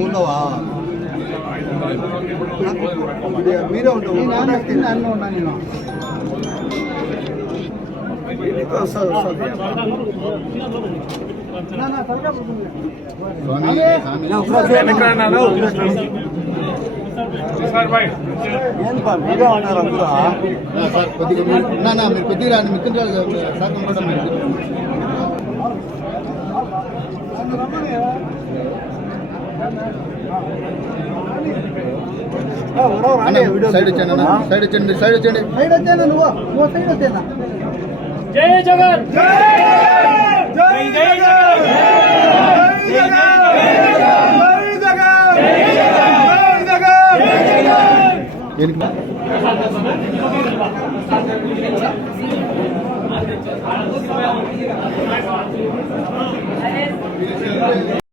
ఉండవా మీరే ఉంటావు అన్నీ ఉన్నా నేను మీరే ఉన్నారు అందరూ సార్ కొద్దిగా మీరు కొద్దిగా రాండి మిత్రులు సార్ అనుకుంటాం సైడ్ వచ్చాను సైడ్ వచ్చండి సైడ్ వచ్చండి సైడ్ వచ్చాను నువ్వు సైడ్ వచ్చేదా జై జగన్ జై జై జగన్ జై జగన్